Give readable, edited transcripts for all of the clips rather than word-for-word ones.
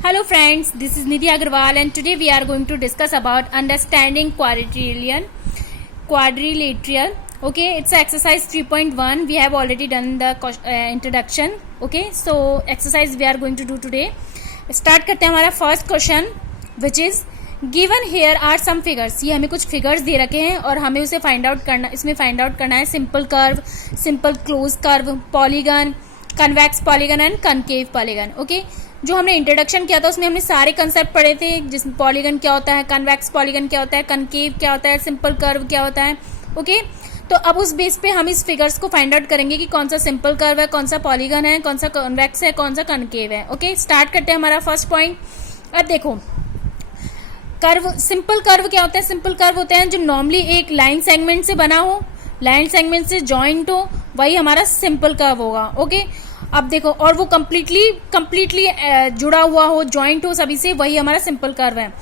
Hello friends, this is Nidhi Agarwal and today we are going to discuss about understanding quadrilateral. Okay, it's exercise 3.1. We have already done the introduction. Okay, so exercise we are going to do today. Start करते हैं हमारा first question, which is given here are some figures. ये हमें कुछ figures दे रखे हैं और हमें उसे find out करना, इसमें find out करना है simple curve, simple closed curve, polygon, convex polygon and concave polygon. Okay, जो हमने इंट्रोडक्शन किया था उसमें हमने सारे कंसेप्ट पढ़े थे, जिसमें पॉलीगन क्या होता है, कन्वेक्स पॉलीगन क्या होता है, कनकेव क्या होता है, सिंपल कर्व क्या होता है. ओके, तो अब उस बेस पे हम इस फिगर्स को फाइंड आउट करेंगे कि कौन सा सिंपल कर्व है, कौन सा पॉलीगन है, कौन सा कन्वेक्स है, कौन सा कनकेव है. ओके, स्टार्ट करते हैं हमारा फर्स्ट पॉइंट. अब देखो कर्व, सिंपल कर्व क्या होता है. सिंपल कर्व होते हैं जो नॉर्मली एक लाइन सेगमेंट से बना हो, लाइन सेगमेंट से जॉइंट हो, वही हमारा सिंपल कर्व होगा. ओके, अब देखो, और वो कंप्लीटली जुड़ा हुआ हो, जॉइंट हो सभी से, वही हमारा सिंपल कर्व है.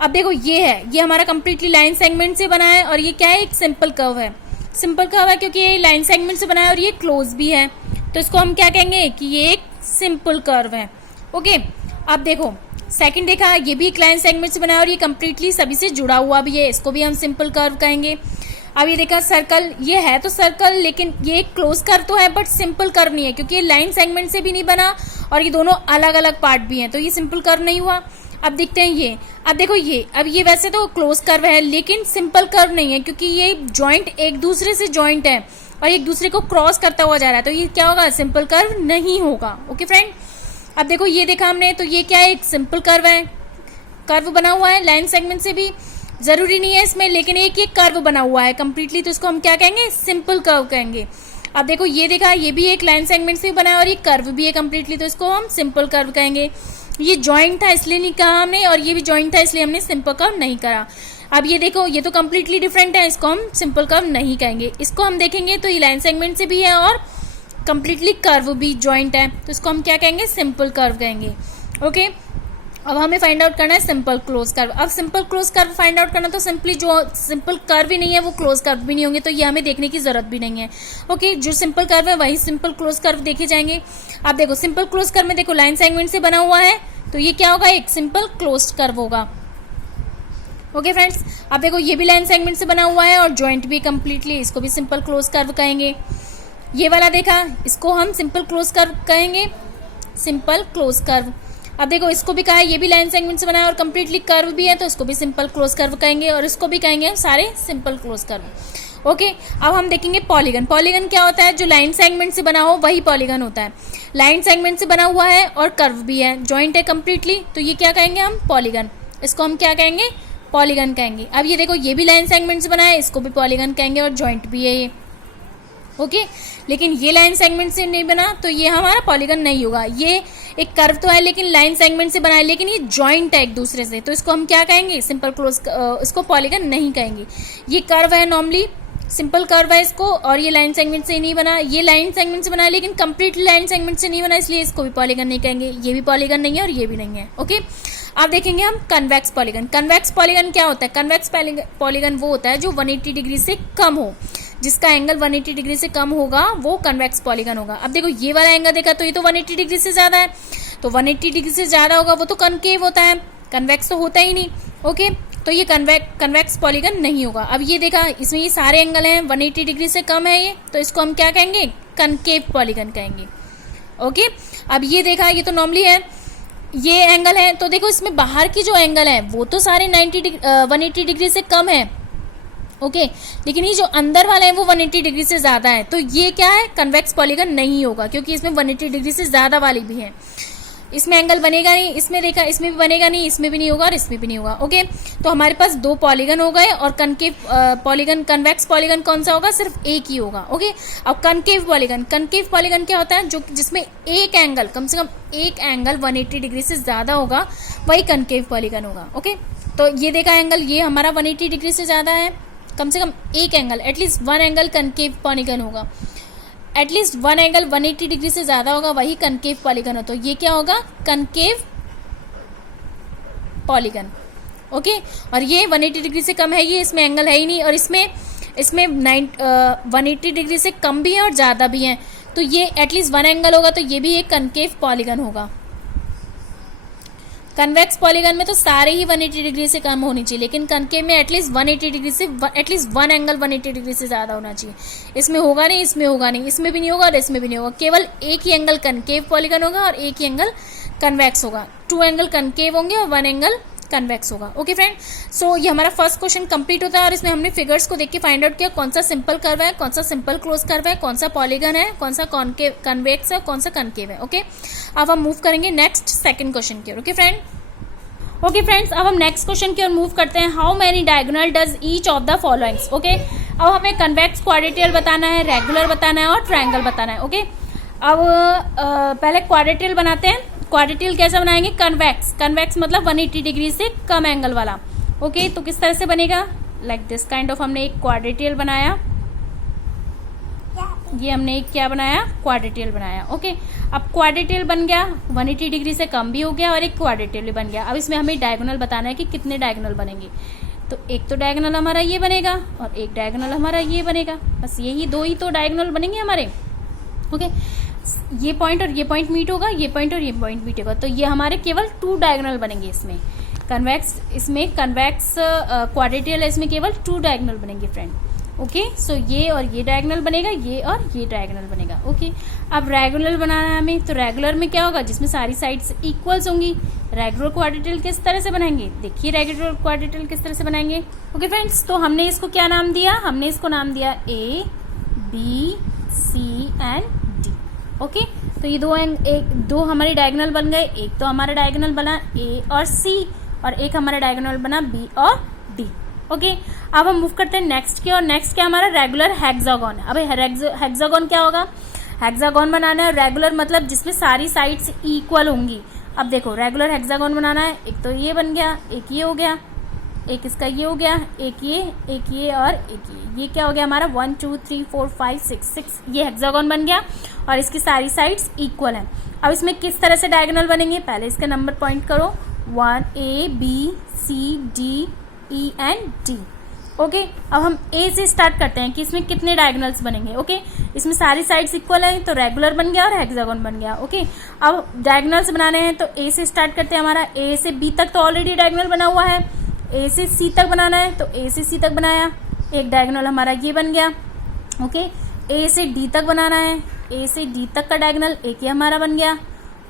अब देखो ये हमारा कंप्लीटली लाइन सेगमेंट से बना है और ये क्या है, एक सिंपल कर्व है. सिंपल कर्व है क्योंकि ये लाइन सेगमेंट से बना है और ये क्लोज भी है, तो इसको हम क्या कहेंगे कि ये एक सिंपल कर्व है. ओके, अब देखो सेकंड देखा, ये भी एक लाइन सेगमेंट से बना है और ये कंप्लीटली सभी से जुड़ा हुआ भी है, इसको भी हम सिंपल कर्व कहेंगे. अब ये देखा सर्कल, ये है तो सर्कल, लेकिन ये एक क्लोज कर्व तो है बट सिंपल कर्व नहीं है क्योंकि ये लाइन सेगमेंट से भी नहीं बना और ये दोनों अलग अलग पार्ट भी हैं, तो ये सिंपल कर्व नहीं हुआ. अब देखते हैं ये, अब देखो अब ये वैसे तो क्लोज कर्व है लेकिन सिंपल कर्व नहीं है क्योंकि ये जॉइंट एक दूसरे से जॉइंट है और एक दूसरे को क्रॉस करता हुआ जा रहा है, तो ये क्या होगा, सिंपल कर्व नहीं होगा. ओके फ्रेंड, अब देखो ये देखा हमने, तो ये क्या है, एक सिंपल कर्व है, कर्व बना हुआ है लाइन सेगमेंट से भी, जरूरी नहीं है इसमें, लेकिन एक कर्व बना हुआ है कंप्लीटली, तो इसको हम क्या कहेंगे, सिंपल कर्व कहेंगे. अब देखो ये देखा, ये भी एक लाइन सेगमेंट से बना है और ये कर्व भी है कंप्लीटली, तो इसको हम सिंपल कर्व कहेंगे. ये जॉइंट था इसलिए नहीं कहा हमने, और ये भी जॉइंट था इसलिए हमने सिंपल कर्व नहीं करा. अब ये देखो, ये तो कंप्लीटली डिफरेंट है, इसको हम सिंपल कर्व नहीं कहेंगे. इसको हम देखेंगे तो ये लाइन सेगमेंट से भी है और कंप्लीटली कर्व भी जॉइंट है, तो इसको हम क्या कहेंगे, सिंपल कर्व कहेंगे. ओके, अब हमें फाइंड आउट करना है सिंपल क्लोज कर्व. अब simple close curve find out करना, तो सिंपली जो सिंपल कर्व भी नहीं है वो क्लोज कर्व भी नहीं होंगे, तो ये हमें देखने की जरूरत भी नहीं है. ओके, जो सिंपल कर्व है वही सिंपल क्लोज कर्व देखे जाएंगे. अब देखो सिंपल क्लोज कर्व में देखो लाइन सेगमेंट से बना हुआ है, तो ये क्या होगा, एक सिंपल क्लोज कर्व होगा. ओके फ्रेंड्स, अब देखो ये भी लाइन सेगमेंट से बना हुआ है और जॉइंट भी कंप्लीटली, इसको भी सिंपल क्लोज कर्व कहेंगे. ये वाला देखा, इसको हम सिंपल क्लोज कर्व कहेंगे, सिंपल क्लोज कर्व. अब देखो इसको भी कहा है, ये भी लाइन सेगमेंट से बना है और कंप्लीटली कर्व भी है, तो इसको भी सिंपल क्लोज कर्व कहेंगे, और इसको भी कहेंगे हम सारे सिंपल क्लोज कर्व. ओके, अब हम देखेंगे पॉलीगन. पॉलीगन क्या होता है, जो लाइन सेगमेंट से बना हो वही पॉलीगन होता है. लाइन सेगमेंट से बना हुआ है और कर्व भी है, जॉइंट है कंप्लीटली, तो ये क्या कहेंगे हम, पॉलीगन. इसको हम क्या कहेंगे, पॉलीगन कहेंगे. अब ये देखो ये भी लाइन सेगमेंट से बना है, इसको भी पॉलीगन कहेंगे और जॉइंट भी है ये. ओके, लेकिन ये लाइन सेगमेंट से नहीं बना तो ये हमारा पॉलीगन नहीं होगा. ये एक कर्व तो है लेकिन लाइन सेगमेंट से बना है, लेकिन ये जॉइंट है एक दूसरे से, तो इसको हम क्या कहेंगे, सिंपल क्लोज, इसको पॉलीगन नहीं कहेंगे. ये कर्व है नॉर्मली, सिंपल कर्व है इसको, और ये लाइन सेगमेंट से नहीं बना, ये लाइन सेगमेंट से बना है लेकिन कंप्लीट लाइन सेगमेंट से नहीं बना, इसलिए इसको भी पॉलीगन नहीं कहेंगे. ये भी पॉलीगन नहीं है और ये भी नहीं है. ओके, अब देखेंगे हम कन्वेक्स पॉलीगन. कन्वेक्स पॉलीगन क्या होता है, कन्वेक्स पॉलीगन वो होता है जो 180 डिग्री से कम हो, जिसका एंगल 180 डिग्री से कम होगा वो कन्वेक्स पॉलीगन होगा. अब देखो ये वाला एंगल देखा, तो ये तो 180 डिग्री से ज्यादा है, तो 180 डिग्री से ज्यादा होगा वो तो कनकेव होता है, कन्वेक्स तो होता ही नहीं. ओके, तो ये कन्वेक्स पॉलीगन नहीं होगा. अब ये देखा, इसमें ये सारे एंगल हैं, 180 डिग्री से कम है ये, तो इसको हम क्या कहेंगे, कनकेव पॉलीगन कहेंगे. ओके, अब ये देखा, ये तो नॉर्मली है, ये एंगल है, तो देखो इसमें बाहर की जो एंगल है वो तो सारे 180 डिग्री से कम है. ओके, लेकिन ये जो अंदर वाला है वो 180 डिग्री से ज्यादा है, तो ये क्या है, कन्वेक्स पॉलीगन नहीं होगा क्योंकि इसमें 180 डिग्री से ज्यादा वाली भी है. इसमें एंगल बनेगा नहीं, इसमें देखा, इसमें भी बनेगा नहीं, इसमें भी नहीं होगा और इसमें भी नहीं होगा. ओके, तो हमारे पास दो पॉलीगन हो गए, और कनकेव पॉलीगन, कन्वेक्स पॉलीगन कौन सा होगा, सिर्फ एक ही होगा. ओके, अब कनकेव पॉलीगन क्या होता है, जो जिसमें एक एंगल, कम से कम एक एंगल 180 डिग्री से ज्यादा होगा, वही कनकेव पॉलीगन होगा. ओके, तो ये देखा एंगल, ये हमारा 180 डिग्री से ज्यादा है, कम से कम एक angle, at least one angle concave polygon होगा, एटलीस्ट वन एंगल 180 डिग्री से ज्यादा होगा, वही कनकेव पॉलीगन हो, तो ये क्या होगा, कनकेव पॉलीगन. ओके, और ये 180 डिग्री से कम है, ये इसमें एंगल है ही नहीं, और इसमें 180 डिग्री से कम भी है और ज्यादा भी है, तो ये एटलीस्ट वन एंगल होगा, तो ये भी एक कनकेव पॉलीगन होगा. कन्वेक्स पॉलीगन में तो सारे ही 180 डिग्री से कम होनी चाहिए, लेकिन कनकेव में एटलीस्ट 180 डिग्री से एटलीस्ट वन एंगल 180 डिग्री से ज़्यादा होना चाहिए। इसमें होगा नहीं, इसमें होगा नहीं, इसमें भी नहीं होगा और इसमें भी नहीं होगा। केवल एक ही एंगल कनकेव पॉलीगन होगा और एक ही एंगल कन्वेक्स होगा। 2 एंगल कनकेव होंगे और 1 एंगल कन्वेक्स होगा। ओके फ्रेंड, सो ये हमारा फर्स्ट क्वेश्चन कंप्लीट होता है और इसमें हमने फिगर्स को देख के फाइंड आउट किया कौन सा सिंपल कर्व है, कौन सा सिंपल क्लोज कर्व है, कौन सा पॉलीगन है, कौन सा कॉनकेव कन्वेक्स है, कौन सा कनकेव है। ओके, अब हम मूव करेंगे नेक्स्ट सेकंड क्वेश्चन की ओर। ओके फ्रेंड, ओके फ्रेंड्स, अब हम नेक्स्ट क्वेश्चन की ओर मूव करते हैं। How many diagonal does each of the followings. Okay, अब हमें कन्वेक्स, क्वाड्रेटियल बताना है, रेगुलर बताना है और ट्रायंगल बताना है। ओके, अब पहले क्वाड्रेटियल बनाते हैं। क्वाड्रेटियल कैसा बनाएंगे? कन्वेक्स, कन्वेक्स मतलब 180 डिग्री से कम एंगल वाला। ओके, तो किस तरह से बनेगा? लाइक दिस काइंड ऑफ हमने एक क्वाड्रेटियल बनाया, ये हमने एक क्या बनाया? क्वाड्रेटियल बनाया। ओके, अब क्वाड्रेटियल बन गया, 180 डिग्री से कम भी हो गया और एक क्वाड्रेटियल बन गया। अब इसमें हमें डायगोनल बताना है कि कितने डायगोनल बनेंगे। तो एक तो डायगोनल हमारा ये बनेगा और एक डायगोनल हमारा ये बनेगा, बस यही 2 ही तो डायगोनल बनेंगे हमारे। ओके, ये पॉइंट और ये पॉइंट मीट होगा, ये पॉइंट और ये पॉइंट मीट होगा, तो ये हमारे केवल 2 डायगोनल बनेंगे इसमें। कन्वेक्स, इसमें कन्वेक्स क्वाड्रेटियल है, इसमें केवल 2 डायगोनल बनेंगे फ्रेंड। ओके, सो ये और ये डायगोनल बनेगा, ये और ये डायगोनल बनेगा। ओके, अब रेगुलर बनाना है हमें, तो रेगुलर में क्या होगा? जिसमें सारी साइड्स इक्वल्स होंगी। रेगुलर क्वाड्रेटियल किस तरह से बनाएंगे? देखिए रेगुलर क्वाड्रेटियल किस तरह से बनाएंगे। ओके फ्रेंड्स, तो हमने इसको क्या नाम दिया? हमने इसको नाम दिया A, B, C and D। Okay, तो ये दो हमारे डायगोनल बन गए। एक तो हमारा डायगोनल बना A और C और एक हमारा डायगोनल बना B और D। ओके, अब हम मूव करते हैं नेक्स्ट की और नेक्स्ट क्या हमारा? Regular hexagon. अब हेक्सागोन क्या होगा? हेक्सागोन बनाना है रेगुलर मतलब जिसमें सारी साइड्स इक्वल होंगी। अब देखो रेगुलर हेक्सागोन बनाना है, एक तो ये बन गया, एक ये हो गया, एक इसका ये हो गया, एक ये और एक ये क्या हो गया हमारा? 1 2 3 4 5 6 ये हेक्सागोन बन गया और इसकी सारी साइड्स इक्वल हैं। अब इसमें किस तरह से डायगोनल बनेंगे? पहले इसका नंबर पॉइंट करो, 1 A B C D E and D। Okay, अब हम A से स्टार्ट करते हैं कि इसमें कितने डायगोनल्स बनेंगे। ओके, इसमें सारी साइड्स इक्वल हैं तो रेगुलर बन गया और हेक्सागोन बन गया। ओके, अब डायगोनल्स बनाने हैं तो A से स्टार्ट करते हैं। हमारा A से B तक तो ऑलरेडी डायगोनल बना हुआ है, A से C तक बनाना है तो A से C तक बनाया, एक डायगोनल हमारा ये बन गया। ओके, A से D तक बनाना है, A से D तक का डायगोनल एक ये हमारा बन गया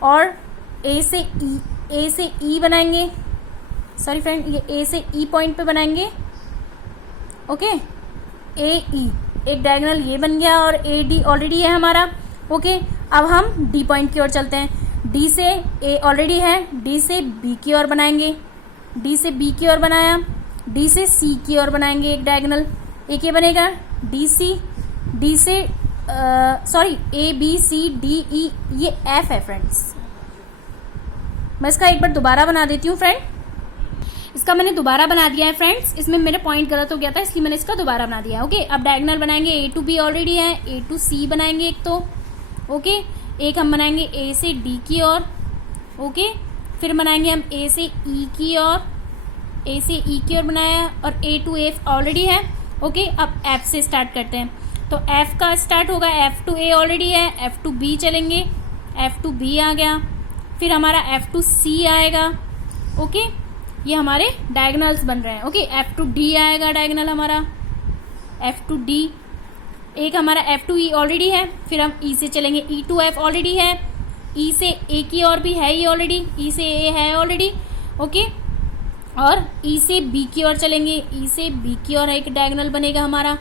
और A से E बनाएंगे। सॉरी फ्रेंड, ये A से E पॉइंट पे बनाएंगे। ओके, AE एक डायगोनल ये बन गया और AD ऑलरेडी है हमारा। ओके, अब हम D पॉइंट की ओर चलते हैं। D से A ऑलरेडी है, D से B की ओर बनाएंगे, D से B की ओर बनाया, D से C की ओर बनाएंगे एक डायगोनल, एक ये बनेगा D से sorry A B C D E, ये F है फ्रेंड्स। मैं इसका एक बार दोबारा बना देती हूँ फ्रेंड, इसका मैंने दोबारा बना दिया है फ्रेंड्स, इसमें मेरा पॉइंट गलत हो गया था इसलिए मैंने इसका दोबारा बना दिया है। ओके, अब डायगोनल बनाएंगे A to B ऑलरेडी है, A to C बनाएंगे एक तो। ओके, एक हम बनाएंगे A से D की ओर। ओके, फिर बनाएंगे हम A से E की ओर, A से E की ओर बनाया और A to F ऑलरेडी है। ओके, अब F से स्टार्ट करते हैं तो F का स्टार्ट होगा, F to A ऑलरेडी है, F to B चलेंगे, F to B आ गया, फिर हमारा F to C आएगा। ओके, ये हमारे डायगोनल्स बन रहे हैं। ओके, F to D आएगा डायगोनल हमारा, F to D, एक हमारा F to E ऑलरेडी है, फिर हम E से चलेंगे, E to F ऑलरेडी है, E से A की ओर भी है ये ऑलरेडी, E से A है ऑलरेडी। ओके, और E से B की ओर चलेंगे, E से B की ओर एक डायगोनल बनेगा हमारा,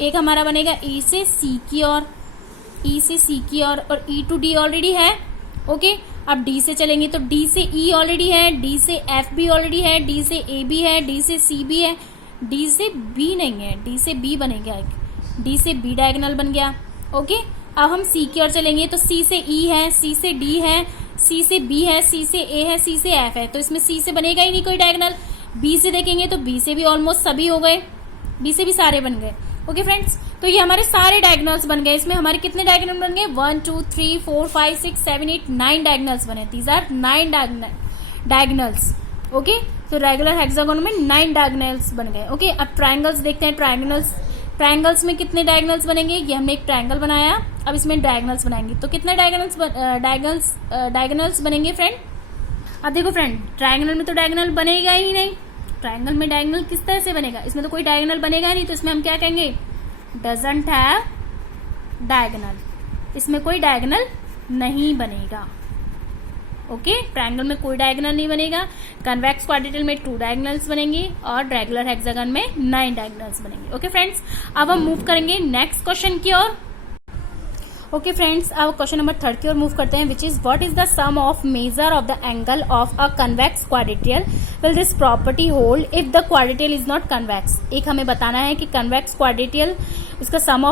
एक हमारा बनेगा E से C की ओर, E से C की ओर और E to D ऑलरेडी है। ओके, अब D से चलेंगे तो D से E ऑलरेडी है, D से F भी ऑलरेडी है, D से A भी है, D से C भी है, D से B नहीं है, D से B बनेगा एक, D से B डायगोनल बन गया। ओके, अब हम C की ओर चलेंगे तो C से E है, C से D है, C से B है, C से A है, C से F है, तो इसमें C से बनेगा ही नहीं कोई डायगोनल। B से देखेंगे तो B से भी ऑलमोस्ट सभी हो गए, B से भी सारे बन गए। ओके फ्रेंड्स, तो ये हमारे सारे डायगोनल्स बन गए। इसमें हमारे कितने डायगोनल बन गए? 1 2 3 4 5 6 7 8 9 डायगोनल्स बने। These are 9 diagonals. ओके, तो रेगुलर हेक्सागोन में 9 डायगोनल्स बन गए। ओके, अब ट्रायंगल्स देखते हैं। ट्रायंगल्स में कितने डायगोनल्स बनेंगे? ये हमने एक ट्रायंगल बनाया, अब इसमें डायगोनल्स बनाएंगे तो कितने डायगोनल्स बनेंगे फ्रेंड? अब देखो फ्रेंड, ट्रायंगल में तो डायगोनल बनेगा ही नहीं, ट्रायंगल में डायगोनल किस तरह से बनेगा, इसमें तो कोई डायगोनल बनेगा नहीं, तो इसमें हम क्या कहेंगे, डजंट हैव डायगोनल, इसमें कोई डायगोनल नहीं बनेगा। ओके, ट्रायंगल में कोई डायगोनल नहीं बनेगा, कन्वेक्स क्वाड्रेटिल में 2 डायगोनल्स बनेंगे और रेगुलर हेक्सागन में 9 डायगोनल्स बनेंगे। ओके फ्रेंड्स, अब हम मूव करेंगे नेक्स्ट क्वेश्चन की ओर। ओके फ्रेंड्स, अब क्वेश्चन नंबर 3 की ओर मूव करते हैं, which is what is the sum of measure of the angle of a convex quadrilateral will this property hold if the quadrilateral is not convex. एक हमें बताना है कि कन्वेक्स क्वाड्रेटिल, इसका सम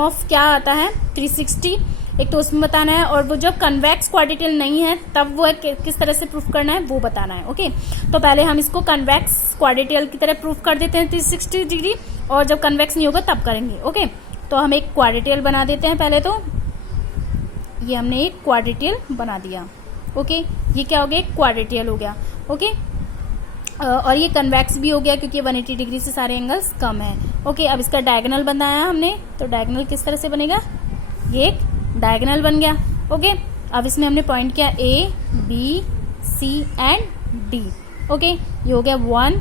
ऑफ क्या आता है 360, एक तो उसमें बताना है, और वो जब कन्वेक्स क्वाड्रेटिल नहीं है तब वो किस तरह से प्रूफ करना है वो बताना है। ओके, तो पहले हम इसको कन्वेक्स क्वाड्रेटिल की तरह प्रूफ कर देते हैं 360 डिग्री, और जब कन्वेक्स नहीं होगा तब करेंगे। ओके, तो हम एक क्वाड्रेटिल बना देते हैं पहले, तो ये हमने एक क्वाड्रेटिल बना दिया। ओके, ये क्या हो गया, एक क्वाड्रेटिल हो गया। ओके, और ये कन्वेक्स भी हो गया क्योंकि 180 डिग्री से सारे एंगल्स कम है। ओके, अब इसका डायगोनल बनाया हमने, तो डायगोनल किस तरह से बनेगा, ये एक डायगोनल बन गया। ओके, अब इसमें हमने पॉइंट किया A, B, C and D। Okay, ये हो गया 1,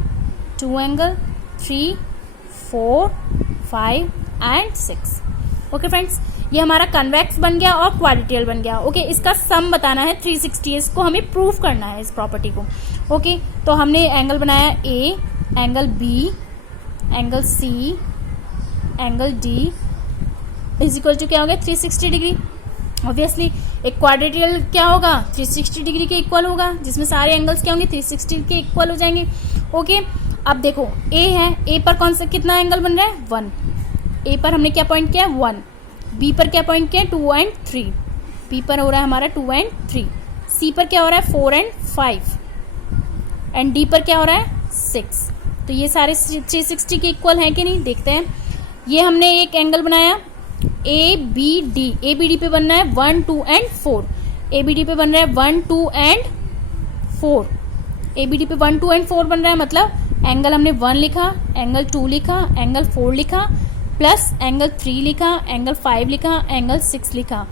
2 एंगल, 3, 4, 5 एंड 6। ओके फ्रेंड्स, ये हमारा कन्वेक्स बन गया और क्वाड्रेटिल बन गया। ओके, इसका सम बताना है 360, इसको हमें प्रूफ करना है इस प्रॉपर्टी को। ओके, तो हमने एंगल बनाया A, angle B, angle C, angle D is equal to क्या हो गया 360 डिग्री। ऑब्वियसली एक क्वाड्रेटिल क्या होगा 360 डिग्री के इक्वल होगा, जिसमें सारे एंगल्स क्या होंगे 360 के इक्वल हो जाएंगे। ओके, अब देखो A है, A पर कौन सा कितना एंगल बन रहा है 1, A पर हमने क्या पॉइंट किया 1, B पर क्या पॉइंट किया 2 एंड 3, P पर हो रहा है हमारा 2 एंड 3, C पर क्या हो रहा है 4 एंड 5 एंड D पर क्या हो रहा है 6। तो ये सारे 360 के इक्वल है कि नहीं, देखते हैं। ये हमने एक एंगल बनाया ABD, ABD पे बनना है 1, 2 एंड 4, ABD पे बन रहा है 1, 2 एंड 4, ABD पे 1, 2 एंड 4 बन रहा है, मतलब एंगल हमने 1 लिखा, एंगल 2 लिखा, एंगल 4 लिखा, प्लस एंगल 3 लिखा, एंगल 5 लिखा, एंगल 6 लिखा,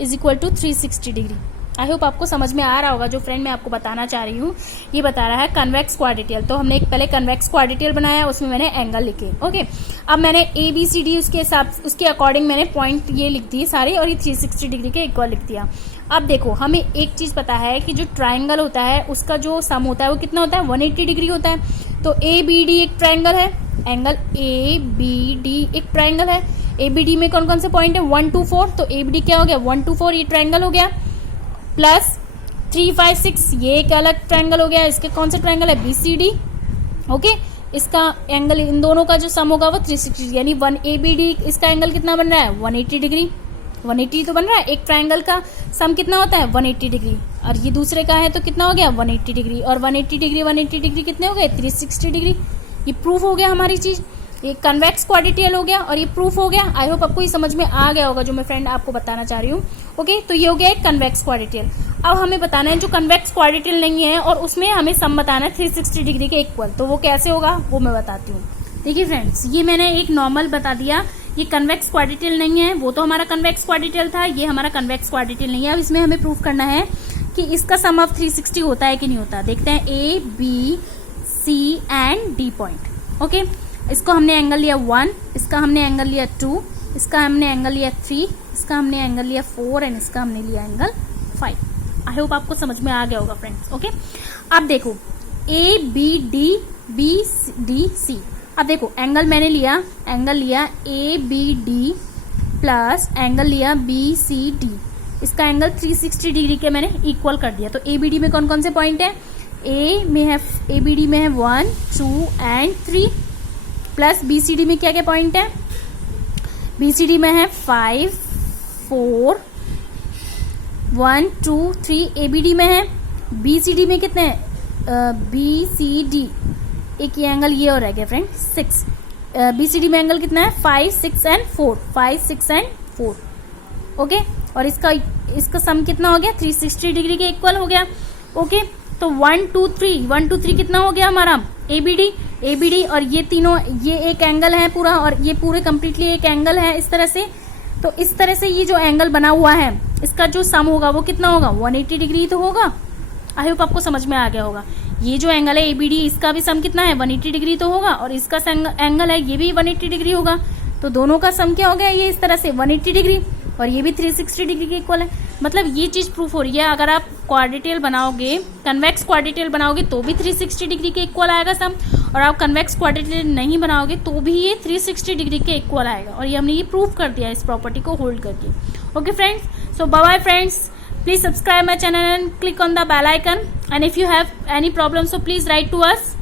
is equal to 360 degree. I hope आपको समझ में आ रहा होगा। जो फ्रेंड मैं आपको बताना चाह रही हूँ, ये बता रहा है कन्वेक्स क्वाड्रेटिल, तो हमने एक पहले कन्वेक्स क्वाड्रेटिल बनाया, उसमें मैंने एंगल लिखे। ओके, अब मैंने ABCD उसके अकॉर्डिंग मैंने पॉइंट ये लिख दिए सारे, और ये 360 डिग्री के इक्वल लिख दिया। अब देखो, हमें एक चीज पता है कि जो ट्राइंगल होता है उसका जो सम होता है वो कितना होता है 180 डिग्री होता है। तो ABD एक ट्राइंगल है, एंगल ABD एक ट्राइंगल है। ABD में कौन कौन से पॉइंट है 1, 2, 4, तो ABD क्या हो गया 1, 2, 4 ये ट्राइंगल हो गया, प्लस 3, 5, 6 ये एक अलग ट्राइंगल हो गया। इसके कौन सा ट्राइंगल है BCD। ओके, इसका एंगल इन दोनों का जो सम होगा वो 360, यानी 1 ABD इसका एंगल कितना बन रहा है 180 डिग्री, 180 तो बन रहा है। एक ट्राइंगल का सम कितना होता है 180 डिग्री, और ये दूसरे का है तो कितना हो गया 180 डिग्री, और 180 डिग्री 180 डिग्री कितने हो गए 360 डिग्री। ये प्रूफ हो गया हमारी चीज, ये कन्वेक्स क्वाड्रेटिल हो गया और ये प्रूफ हो गया। आई होप आपको ये समझ में आ गया होगा जो मैं फ्रेंड आपको बताना चाह रही हूँ। ओके, तो ये हो गया एक कन्वेक्स क्वाड्रेटिल। अब हमें बताना है जो कन्वेक्स क्वाड्रेटिल नहीं है और उसमें हमें सम बताना है 360 डिग्री के इक्वल, तो वो कैसे होगा वो मैं बताती हूँ। देखिए फ्रेंड्स, ये मैंने एक नॉर्मल बता दिया, ये कन्वेक्स क्वाड्रेटिल नहीं है, वो तो हमारा कन्वेक्स क्वाड्रेटिल था, ये हमारा कन्वेक्स क्वाड्रेटिल नहीं है। अब इसमें हमें प्रूफ करना है कि इसका सम ऑफ 360 होता है कि नहीं होता। देखते हैं A, B, C and D point. Okay, इसको हमने एंगल लिया 1, इसका हमने एंगल लिया 2, इसका हमने एंगल लिया 3, इसका हमने एंगल लिया 4 एंड इसका हमने लिया एंगल 5। आई होप आपको समझ में आ गया होगा फ्रेंड्स। ओके, अब देखो ABD BCD। अब देखो एंगल मैंने लिया, एंगल लिया ABD प्लस एंगल लिया BCD, इसका एंगल 360 डिग्री के मैंने इक्वल कर दिया। तो ABD में कौन कौन से पॉइंट है, ABD में है 1, 2 एंड 3, प्लस BCD में क्या क्या पॉइंट है, BCD में है 5, 4, 1, 2, 3, ABD में है, BCD में कितने हैं BCD एक ये एंगल ये हो रह गया फ्रेंड 6, BCD में एंगल कितना है 5, 6 एंड 4, 5, 6 एंड 4। ओके, और इसका सम कितना हो गया 360 डिग्री के इक्वल हो गया। ओके, तो 1, 2, 3 कितना हो गया हमारा ABD और ये तीनों ये एक एंगल है पूरा, और ये पूरे कंप्लीटली एक एंगल है इस तरह से। तो इस तरह से ये जो एंगल बना हुआ है इसका जो सम होगा वो कितना होगा 180 डिग्री तो होगा। आई होप आपको समझ में आ गया होगा। ये जो एंगल है ABD, इसका भी सम कितना है 180 डिग्री तो होगा, और इसका एंगल है ये भी 180 डिग्री होगा। तो दोनों का सम क्या हो गया, ये इस तरह से 180 डिग्री, और ये भी 360 डिग्री के इक्वल है। मतलब ये चीज प्रूफ हो रही है, अगर आप क्वाड्रेटियल बनाओगे, कन्वेक्स क्वाड्रेटियल बनाओगे तो भी 360 डिग्री के इक्वल आएगा सम, और आप कन्वेक्स क्वाड्रेटियल नहीं बनाओगे तो भी ये 360 डिग्री के इक्वल आएगा। और ये हमने ये प्रूफ कर दिया इस प्रॉपर्टी को होल्ड करके। Okay friends, so bye bye friends, please subscribe my channel and click on the bell icon, and if you have any problem so please write to us.